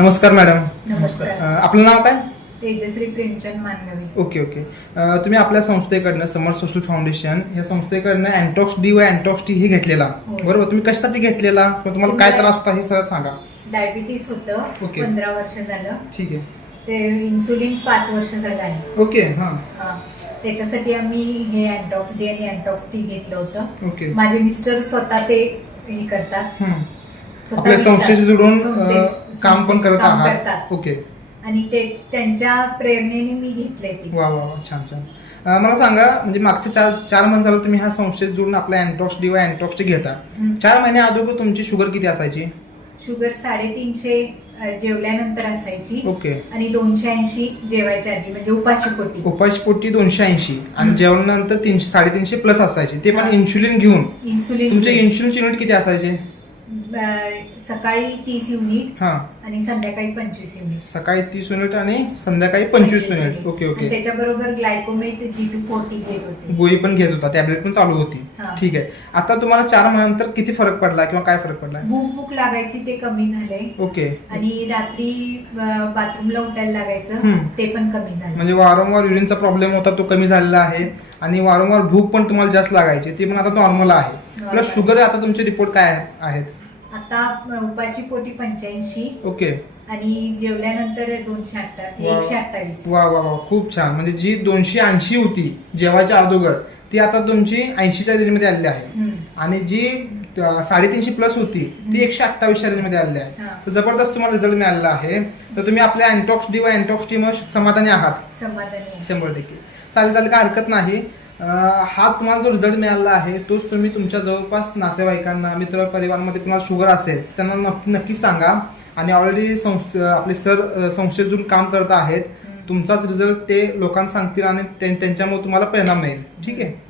नमस्कार मॅडम नमस्कार आपलं नाव काय तेजश्री प्रेमचंद मानगवी ओके ओके तुम्ही आपल्या संस्थेकडनं समर सोशल फाउंडेशन या संस्थेकडनं अँटॉक्स डी व अँटॉक्स टी हे घेतलेला हो. बरोबर तुम्ही कशासाठी घेतलेला तुम्हाला काय त्रास होता हे सगळं सांगा डायबिटीस होतं ओके. पंधरा वर्ष झालं ठीक आहे ते इन्सुलिन पाच वर्ष झालं आहे ओके हां हा. त्याच्यासाठी आम्ही हे अँटॉक्स डी आणि अँटॉक्स टी घेतलं होतं ओके माझे मिस्टर स्वतः ते हे करतात आपल्या संस्थेशी जोडून काम पण करत आहात ओके आणि ते त्यांच्या प्रेरणेने मी घेतले वा वा छान छान मला सांगा म्हणजे मागच्या चार चार महिने झालं तुम्ही ह्या संस्थेत जुळून आपल्या अँटॉक्स अँटॉक्स चे घेता चार महिने अगोदर तुमची शुगर किती असायची शुगर साडेतीनशे जेवल्यानंतर असायची ओके आणि दोनशे ऐंशी जेवायच्या आधी म्हणजे उपाशी पोटी दोनशे ऐंशी आणि जेवल्यानंतर तीनशे साडेतीनशे प्लस असायचे ते पण इन्शुलिन घेऊन तुमचे इन्सुलिन इन्शुलिनचे युनिट किती असायचे सकाळी तीस युनिट हा आणि संध्याकाळी पंचवीस युनिट सकाळी तीस युनिट आणि संध्याकाळी पंचवीस युनिट ओके ओके त्याच्याबरोबर ग्लायकोमेट जी फोर्टी घेत गोळी पण घेत होता टॅबलेट पण चालू होती ठीक आहे आता तुम्हाला चार महिन्यानंतर किती फरक पडला किंवा काय फरक पडला भूक भूक लागायची ते कमी झाले ओके आणि रात्री बाथरूमला उठायला लागायचं ते पण कमी झालं म्हणजे वारंवार युरिनचा प्रॉब्लेम होता तो कमी झालेला आहे आणि वारंवार भूक पण तुम्हाला जास्त लागायची ती पण आता नॉर्मल आहे प्लस शुगर आता तुमचे रिपोर्ट काय आहेत आता उपाशी पोटी पंच्याऐंशी ओके आणि जेवल्यानंतर दोनशे अठ्ठावीस वा. एकशे अठ्ठावीस वा वा खूप छान म्हणजे जी दोनशे ऐंशी होती जेवायच्या अगोदर ती आता तुमची ऐंशीच्या रेंजमध्ये आलेली आहे आणि जी साडेतीनशे प्लस होती ती एकशे अठ्ठावीसच्या रेंजमध्ये आलेली आहे जबरदस्त तुम्हाला रिझल्ट मिळालेला आहे तर तुम्ही आपल्या अँटॉक्स डी व अँटॉक्स डी समाधानी आहात समाधानी शंभर टक्के चालेल चालेल काय हरकत नाही हा तुम्हाला जो रिझल्ट मिळाला आहे तोच तुम्ही तुमच्या जवळपास नातेवाईकांना मित्र परिवारामध्ये तुम्हाला शुगर असेल त्यांना नक्की सांगा आणि ऑलरेडी आपले सर संस्थेतून काम करत आहेत तुमचाच रिझल्ट ते लोकांना सांगतील आणि त्यांच्यामुळे तुम्हाला परिणाम मिळेल ठीक आहे